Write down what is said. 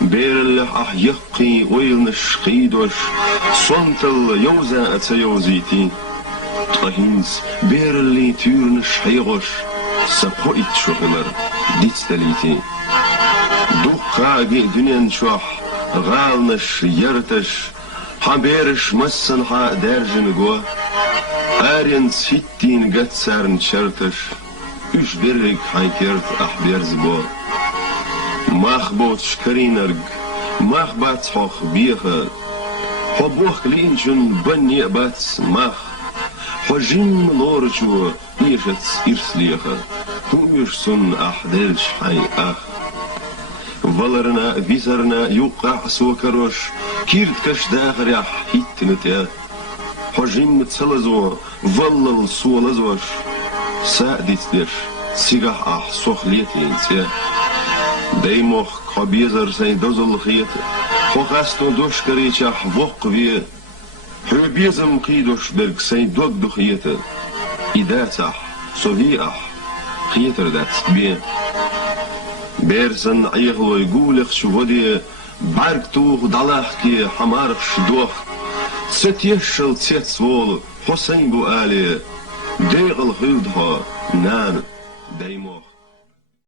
بيرله يقي ويلنش قيدوش صنتل يوزا أتسيوزيتي طهينز بيرلي تيرنش حيغوش سقوئت شغلر ديتستليتي دوقا دنيا شوح غالنش يرتش حبيرش مسن ها درجن جو آرين سيتين قتسارن شرتش üç berrik haykert ahberz bo. Mahbot şkarinerg, mahbat hoch biege. Hoboch klinchun bannie bats mach. Hojim lorchu ischets irsliege. Humisch sun ahdelch hay ach. Valarna visarna yuqa sokarosh, kirt kashdaghrah hitnete. Hojim tsalazo, vallal sualazosh. سادتش سيجح صخليتين سيا دايموخ قبيزر سين دوزل خيت خوخاستو دوش كريتشح وق بيه حبيزم قيدوش درك سين دوغ خيت إداتح صبيح خيتر دات بيه بيرسن عيغلو يقولخ شودي باركتوخ دلاحكي حمارخ شدوخ ستيشل تسيت سوول حسين بو آلي ديغل خيدها نان دايموخ